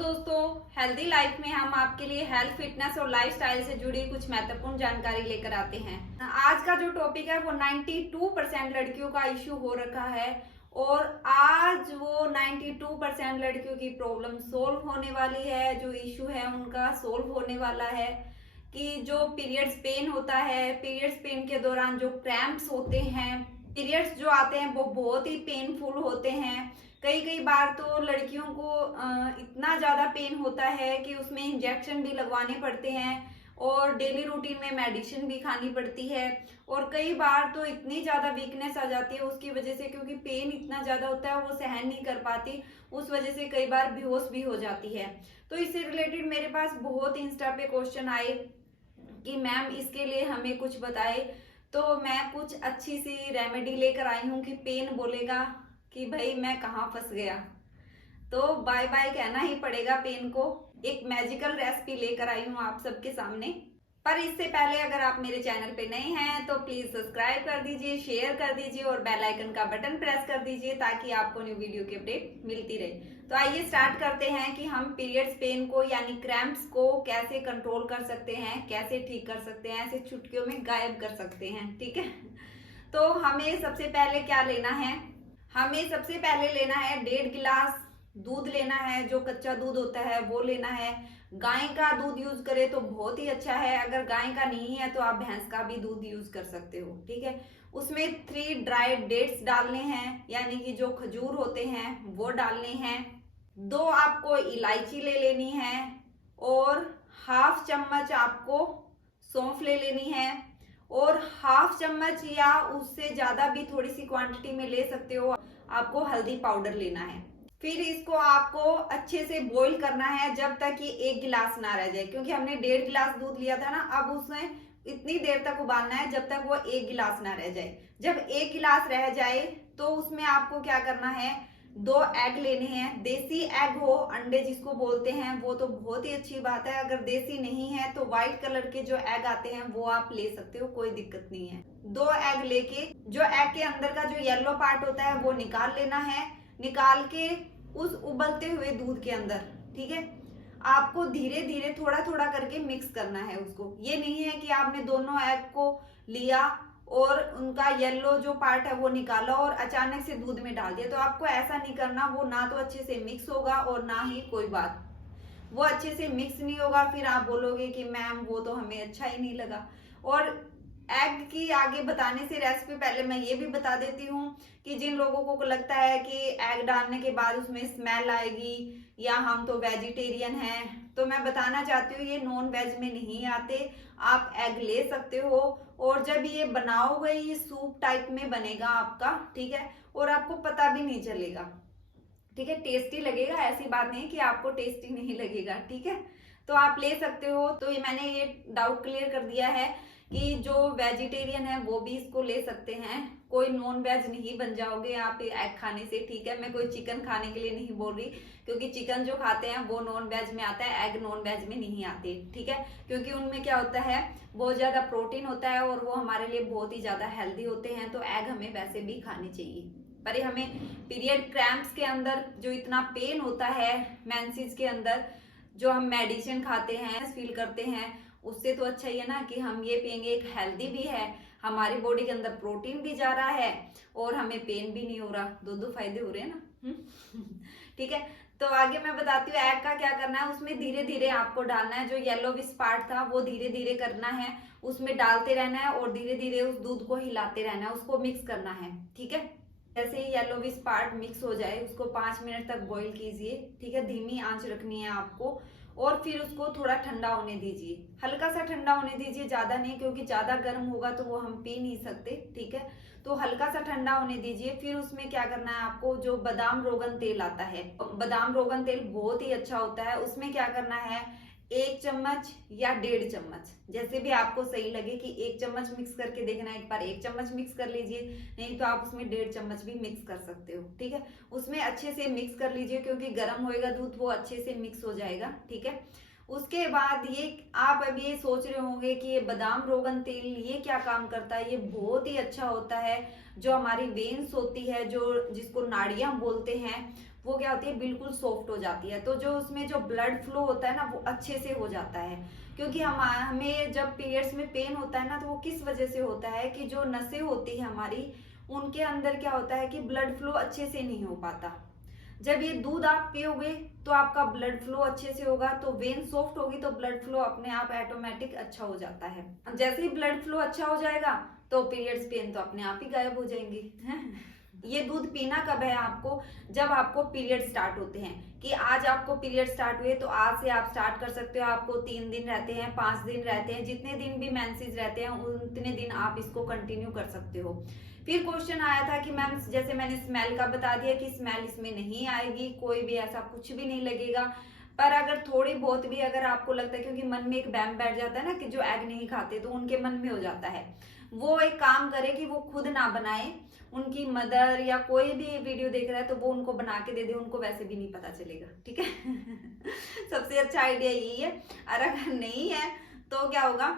दोस्तों, healthy life में हम आपके लिए हेल्थ, फिटनेस और लाइफस्टाइल से जुड़ी कुछ महत्वपूर्ण जानकारी लेकर आते हैं। आज का जो टॉपिक है वो 92% लड़कियों का इश्यू हो रखा है और आज वो 92% लड़कियों की प्रॉब्लम सोल्व होने वाली है। जो इश्यू है उनका सोल्व होने वाला है कि जो पीरियड्स पेन होता है, पीरियड्स पेन के दौरान जो क्रैम्प्स होते हैं, पीरियड्स जो आते हैं वो बहुत ही पेनफुल होते हैं। कई कई बार तो लड़कियों को इतना ज़्यादा पेन होता है कि उसमें इंजेक्शन भी लगवाने पड़ते हैं और डेली रूटीन में मेडिसिन भी खानी पड़ती है। और कई बार तो इतनी ज़्यादा वीकनेस आ जाती है उसकी वजह से, क्योंकि पेन इतना ज़्यादा होता है वो सहन नहीं कर पाती, उस वजह से कई बार बेहोश भी हो जाती है। तो इससे रिलेटेड मेरे पास बहुत इंस्टा पे क्वेश्चन आए कि मैम इसके लिए हमें कुछ बताए। तो मैं कुछ अच्छी सी रेमेडी लेकर आई हूँ कि पेन बोलेगा कि भाई मैं कहाँ फंस गया, तो बाय बाय कहना ही पड़ेगा पेन को। एक मैजिकल रेसिपी लेकर आई हूँ आप सबके सामने। पर इससे पहले अगर आप मेरे चैनल पे नए हैं तो प्लीज सब्सक्राइब कर दीजिए, शेयर कर दीजिए और बेल आइकन का बटन प्रेस कर दीजिए ताकि आपको न्यू वीडियो की अपडेट मिलती रहे। तो आइए स्टार्ट करते हैं कि हम पीरियड्स पेन को यानी क्रैम्प्स को कैसे कंट्रोल कर सकते हैं, कैसे ठीक कर सकते हैं, ऐसे चुटकियों में गायब कर सकते हैं। ठीक है, तो हमें सबसे पहले क्या लेना है, हमें सबसे पहले लेना है 1.5 गिलास दूध लेना है। जो कच्चा दूध होता है वो लेना है। गाय का दूध यूज करें तो बहुत ही अच्छा है, अगर गाय का नहीं है तो आप भैंस का भी दूध यूज कर सकते हो। ठीक है, उसमें 3 ड्राइड डेट्स डालने हैं, यानी कि जो खजूर होते हैं वो डालने हैं। 2 आपको इलायची ले लेनी है और हाफ चम्मच आपको सौंफ ले लेनी है और हाफ चम्मच या उससे ज्यादा भी थोड़ी सी क्वांटिटी में ले सकते हो आपको हल्दी पाउडर लेना है। फिर इसको आपको अच्छे से बॉईल करना है जब तक ये 1 गिलास ना रह जाए, क्योंकि हमने 1.5 गिलास दूध लिया था ना, अब उसमें इतनी देर तक उबालना है जब तक वो 1 गिलास ना रह जाए। जब 1 गिलास रह जाए तो उसमें आपको क्या करना है, 2 एग लेने हैं। देसी एग हो, अंडे जिसको बोलते हैं, वो तो बहुत ही अच्छी बात है। अगर देसी नहीं है तो व्हाइट कलर के जो एग आते हैं वो आप ले सकते हो, कोई दिक्कत नहीं है। 2 एग लेके जो एग के अंदर का जो येलो पार्ट होता है वो निकाल लेना है। निकाल के उस उबलते हुए दूध के अंदर, ठीक है, आपको धीरे धीरे थोड़ा थोड़ा करके मिक्स करना है उसको। ये नहीं है कि आपने दोनों एग को लिया और उनका येलो जो पार्ट है वो निकाला और अचानक से दूध में डाल दिया, तो आपको ऐसा नहीं करना। वो ना तो अच्छे से मिक्स होगा और ना ही कोई बात, वो अच्छे से मिक्स नहीं होगा। फिर आप बोलोगे कि मैम वो तो हमें अच्छा ही नहीं लगा। और एग की आगे बताने से रेसिपी पहले मैं ये भी बता देती हूँ कि जिन लोगों को लगता है कि एग डालने के बाद उसमें स्मेल आएगी या हम तो वेजिटेरियन हैं, तो मैं बताना चाहती हूँ ये नॉन वेज में नहीं आते। आप एग ले सकते हो और जब ये बनाओगे ये सूप टाइप में बनेगा आपका, ठीक है, और आपको पता भी नहीं चलेगा। ठीक है, टेस्टी लगेगा, ऐसी बात नहीं कि आपको टेस्टी नहीं लगेगा। ठीक है, तो आप ले सकते हो। तो ये मैंने ये डाउट क्लियर कर दिया है कि जो वेजिटेरियन है वो भी इसको ले सकते हैं, कोई नॉन वेज नहीं बन जाओगे आप एग खाने से। ठीक है, मैं कोई चिकन खाने के लिए नहीं बोल रही, क्योंकि चिकन जो खाते हैं वो नॉन वेज में आता है, एग नॉन वेज में नहीं आते। ठीक है, क्योंकि उनमें क्या होता है, बहुत ज्यादा प्रोटीन होता है और वो हमारे लिए बहुत ही ज्यादा हेल्दी होते हैं। तो एग हमें वैसे भी खाने चाहिए। पर हमें पीरियड क्रैम्प्स के अंदर जो इतना पेन होता है, मेंसेस के अंदर जो हम मेडिसिन खाते हैं, फील करते हैं, उससे तो अच्छा ही है ना कि हम ये पियेंगे। एक हेल्दी भी है, हमारी बॉडी के अंदर प्रोटीन भी जा रहा है और हमें पेन भी नहीं हो रहा, दो फायदे हो रहे हैं ना। ठीक है, तो आगे मैं बताती हूँ एग का क्या करना है। उसमें धीरे धीरे आपको डालना है, जो येलो विश पार्ट था वो धीरे धीरे करना है, उसमें डालते रहना है और धीरे धीरे उस दूध को हिलाते रहना है, उसको मिक्स करना है। ठीक है, जैसे ही येलो विश पार्ट मिक्स हो जाए उसको 5 मिनट तक बॉईल कीजिए। ठीक है, धीमी आंच रखनी है आपको और फिर उसको थोड़ा ठंडा होने दीजिए, हल्का सा ठंडा होने दीजिए, ज्यादा नहीं, क्योंकि ज्यादा गर्म होगा तो वो हम पी नहीं सकते। ठीक है, तो हल्का सा ठंडा होने दीजिए। फिर उसमें क्या करना है आपको, जो बादाम रोगन तेल आता है, बादाम रोगन तेल बहुत ही अच्छा होता है, उसमें क्या करना है, 1 चम्मच या 1.5 चम्मच, जैसे भी आपको सही लगे कि 1 चम्मच मिक्स करके देखना, एक बार 1 चम्मच मिक्स कर लीजिए, नहीं तो आप उसमें 1.5 चम्मच भी मिक्स कर सकते हो। ठीक है, उसमें अच्छे से मिक्स कर लीजिए, क्योंकि गर्म होएगा दूध वो अच्छे से मिक्स हो जाएगा। ठीक है, उसके बाद ये आप अभी ये सोच रहे होंगे कि ये बादाम रोगन तेल ये क्या काम करता है। ये बहुत ही अच्छा होता है, जो हमारी वेन्स होती है, जो जिसको नाड़ियां बोलते हैं, वो क्या होती है, बिल्कुल सॉफ्ट हो जाती है। तो जो उसमें जो ब्लड फ्लो होता है ना वो अच्छे से हो जाता है। क्योंकि हमें जब पीरियड्स में पेन होता है ना, तो वो किस वजह से होता है कि जो नसें होती है हमारी, उनके अंदर क्या होता है कि ब्लड फ्लो अच्छे से नहीं हो पाता। जब ये दूध आप पियोगे तो आपका ब्लड फ्लो अच्छे से होगा, तो वेन सॉफ्ट होगी तो ब्लड फ्लो अपने आप ऑटोमेटिक अच्छा हो जाता है। जैसे ही ब्लड फ्लो अच्छा हो जाएगा तो पीरियड्स पेन तो अपने आप ही गायब हो जाएंगी। ये दूध पीना कब है आपको, जब आपको पीरियड स्टार्ट होते हैं। कि आज आपको पीरियड स्टार्ट हुए तो आज से आप स्टार्ट कर सकते हो। आपको 3 दिन रहते हैं, 5 दिन रहते हैं, जितने दिन भी मेंसेस रहते हैं उतने दिन आप इसको कंटिन्यू कर सकते हो। फिर क्वेश्चन आया था कि मैम जैसे मैंने स्मेल का बता दिया कि स्मेल इसमें नहीं आएगी, कोई भी ऐसा कुछ भी नहीं लगेगा। पर अगर थोड़ी बहुत भी अगर आपको लगता है, क्योंकि मन में एक बैम बैठ जाता है ना कि जो एग नहीं खाते, तो उनके मन में हो जाता है, वो एक काम करे कि वो खुद ना बनाए, उनकी मदर या कोई भी वीडियो देख रहा है तो वो उनको बना के दे दे, उनको वैसे भी नहीं पता चलेगा। ठीक है। सबसे अच्छा आइडिया यही है। और अगर नहीं है तो क्या होगा,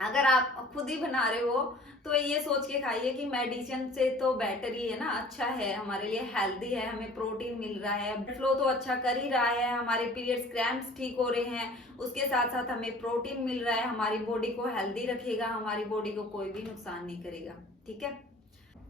अगर आप खुद ही बना रहे हो तो ये सोच के खाइए कि मेडिसिन से तो बेटर ही है ना, अच्छा है हमारे लिए, हेल्दी है, हमें प्रोटीन मिल रहा है, ब्लड फ्लो तो अच्छा कर ही रहा है, हमारे पीरियड्स क्रैम्प्स ठीक हो रहे हैं, उसके साथ साथ हमें प्रोटीन मिल रहा है, हमारी बॉडी को हेल्दी रखेगा, हमारी बॉडी को कोई भी नुकसान नहीं करेगा। ठीक है।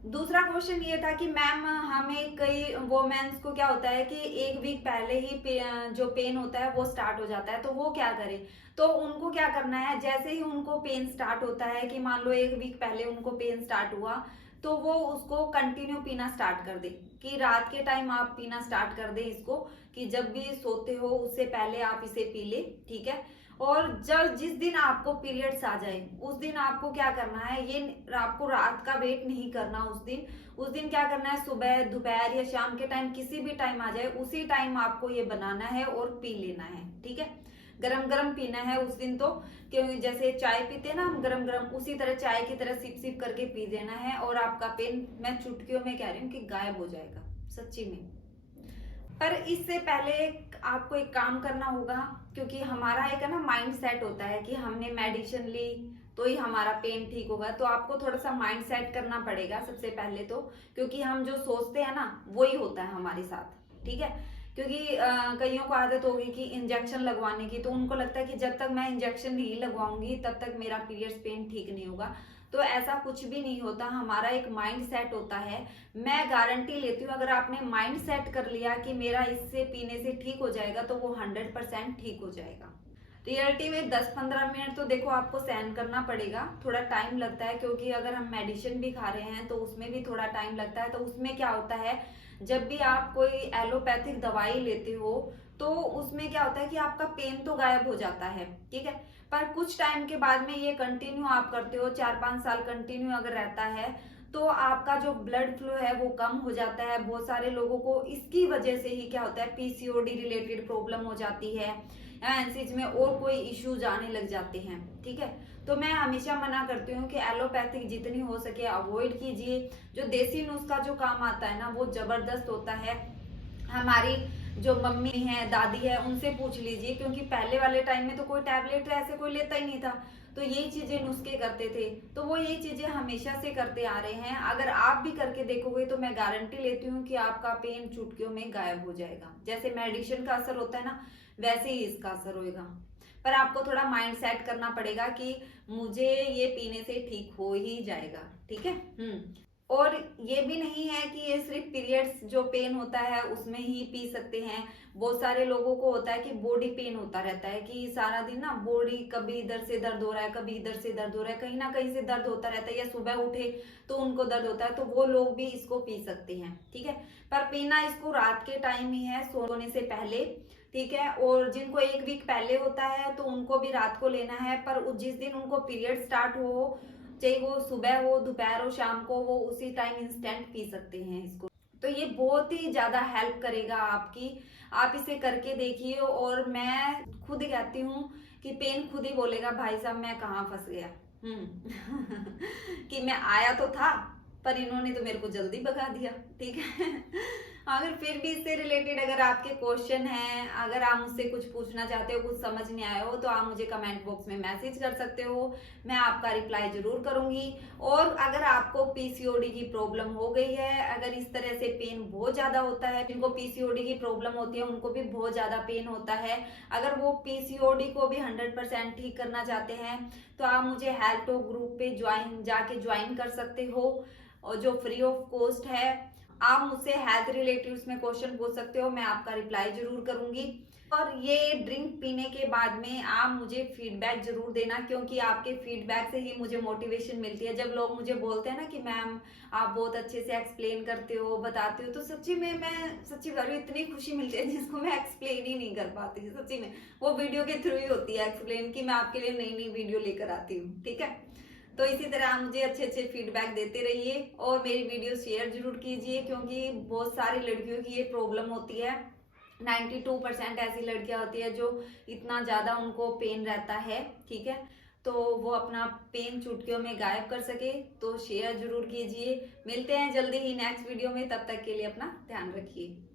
दूसरा क्वेश्चन ये था कि मैम हमें कई वोमेन्स को क्या होता है कि 1 वीक पहले ही जो पेन होता है वो स्टार्ट हो जाता है, तो वो क्या करें। तो उनको क्या करना है, जैसे ही उनको पेन स्टार्ट होता है, कि मान लो 1 वीक पहले उनको पेन स्टार्ट हुआ, तो वो उसको कंटिन्यू पीना स्टार्ट कर दे। कि रात के टाइम आप पीना स्टार्ट कर दे इसको, कि जब भी सोते हो उससे पहले आप इसे पी ले। ठीक है। और जब जिस दिन आपको पीरियड्स आ जाए उस दिन आपको क्या करना है, ये आपको रात का वेट नहीं करना। उस दिन क्या करना है, सुबह दोपहर या शाम के टाइम किसी भी टाइम आ जाए, उसी टाइम आपको ये बनाना है और पी लेना है। ठीक है। गरम गरम पीना है उस दिन, तो क्योंकि जैसे चाय पीते हैं ना हम गरम गरम, उसी तरह चाय की तरह सिप सिप करके पी देना है, और आपका पेन मैं चुटकियों में कह रही हूँ कि गायब हो जाएगा सच्ची में। पर इससे पहले आपको एक काम करना होगा, क्योंकि हमारा एक है ना माइंड सेट होता है कि हमने मेडिसिन ली तो ही हमारा पेन ठीक होगा। तो आपको थोड़ा सा माइंड सेट करना पड़ेगा सबसे पहले तो, क्योंकि हम जो सोचते हैं ना वही होता है हमारे साथ। ठीक है। क्योंकि कईयों को आदत होगी कि इंजेक्शन लगवाने की, तो उनको लगता है कि जब तक मैं इंजेक्शन नहीं लगवाऊंगी तब तक मेरा पीरियड्स पेन ठीक नहीं होगा। तो ऐसा कुछ भी नहीं होता, हमारा एक माइंड सेट होता है। मैं गारंटी लेती हूँ, अगर आपने माइंड सेट कर लिया कि मेरा इससे पीने से ठीक हो जाएगा, तो वो 100% ठीक हो जाएगा। रियलिटी में 10-15 मिनट तो देखो आपको सहन करना पड़ेगा, थोड़ा टाइम लगता है, क्योंकि अगर हम मेडिसिन भी खा रहे हैं तो उसमें भी थोड़ा टाइम लगता है। तो उसमें क्या होता है, जब भी आप कोई एलोपैथिक दवाई लेते हो तो उसमें क्या होता है कि आपका पेन तो गायब हो जाता है। ठीक है। पर कुछ टाइम के बाद में ये कंटिन्यू आप करते हो, 4-5 साल कंटिन्यू अगर रहता है, तो आपका जो ब्लड फ्लो है वो कम हो जाता है। बहुत सारे लोगों को इसकी वजह से ही क्या होता है, पीसीओडी रिलेटेड प्रॉब्लम हो जाती है, एनसीज में और कोई इश्यूज आने लग जाते हैं। ठीक है। तो मैं हमेशा मना करती हूँ कि एलोपैथिक जितनी हो सके अवॉइड कीजिए। जो देसी नुस्खा जो काम आता है ना वो जबरदस्त होता है। हमारी जो मम्मी है, दादी है, उनसे पूछ लीजिए, क्योंकि पहले वाले टाइम में तो कोई टैबलेट ऐसे कोई लेता ही नहीं था, तो यही चीजें नुस्खे करते थे, तो वो यही चीजें हमेशा से करते आ रहे हैं। अगर आप भी करके देखोगे तो मैं गारंटी लेती हूँ कि आपका पेन चुटकियों में गायब हो जाएगा। जैसे मेडिसिन का असर होता है ना, वैसे ही इसका असर होगा। पर आपको थोड़ा माइंड सेट करना पड़ेगा कि मुझे ये पीने से ठीक हो ही जाएगा। ठीक है। और ये भी नहीं है कि ये सिर्फ पीरियड्स जो पेन होता है उसमें ही पी सकते हैं। बहुत सारे लोगों को होता है कि बॉडी पेन होता रहता है, कि सारा दिन ना बॉडी कभी इधर से दर्द हो रहा है, कभी इधर से दर्द हो रहा है, कहीं ना कहीं से दर्द होता रहता है, या सुबह उठे तो उनको दर्द होता है, तो वो लोग भी इसको पी सकते हैं। ठीक है। पर पीना इसको रात के टाइम ही है, सोने से पहले। ठीक है। और जिनको 1 वीक पहले होता है तो उनको भी रात को लेना है, पर जिस दिन उनको पीरियड स्टार्ट हो, चाहे वो सुबह हो, दोपहर हो, शाम को, वो उसी टाइम इंस्टेंट पी सकते हैं इसको। तो ये बहुत ही ज्यादा हेल्प करेगा आपकी, आप इसे करके देखिए। और मैं खुद कहती हूँ कि पेन खुद ही बोलेगा भाई साहब मैं कहाँ फंस गया। कि मैं आया तो था पर इन्होंने तो मेरे को जल्दी भगा दिया। ठीक है। अगर फिर भी इससे रिलेटेड अगर आपके क्वेश्चन हैं, अगर आप मुझसे कुछ पूछना चाहते हो, कुछ समझ नहीं आया हो, तो आप मुझे कमेंट बॉक्स में मैसेज कर सकते हो। मैं आपका रिप्लाई जरूर करूंगी। और अगर आपको पीसीओडी की प्रॉब्लम हो गई है, अगर इस तरह से पेन बहुत ज्यादा होता है, जिनको पीसीओडी की प्रॉब्लम होती है उनको भी बहुत ज्यादा पेन होता है, अगर वो पीसीओडी को भी 100% ठीक करना चाहते हैं, तो आप मुझे हेल्थ टॉक ग्रुप पे ज्वाइन कर सकते हो, और जो फ्री ऑफ कॉस्ट है। आप मुझसे हेल्थ रिलेटेड उसमें क्वेश्चन पूछ सकते हो, मैं आपका रिप्लाई जरूर करूंगी। और ये ड्रिंक पीने के बाद में आप मुझे फीडबैक जरूर देना, क्योंकि आपके फीडबैक से ही मुझे मोटिवेशन मिलती है। जब लोग मुझे बोलते हैं ना कि मैम आप बहुत अच्छे से एक्सप्लेन करते हो, बताते हो, तो सच्ची में मैं सच्ची कह रही हूँ, इतनी खुशी मिलती है जिसको मैं एक्सप्लेन ही नहीं कर पाती। सच्ची में वो वीडियो के थ्रू ही होती है एक्सप्लेन, कि मैं आपके लिए नई नई वीडियो लेकर आती हूँ। ठीक है, तो इसी तरह आप मुझे अच्छे अच्छे फीडबैक देते रहिए और मेरी वीडियो शेयर जरूर कीजिए, क्योंकि बहुत सारी लड़कियों की ये प्रॉब्लम होती है। 92% ऐसी लड़कियां होती है जो इतना ज्यादा उनको पेन रहता है। ठीक है, तो वो अपना पेन चुटकियों में गायब कर सके, तो शेयर जरूर कीजिए। मिलते हैं जल्दी ही नेक्स्ट वीडियो में, तब तक के लिए अपना ध्यान रखिए।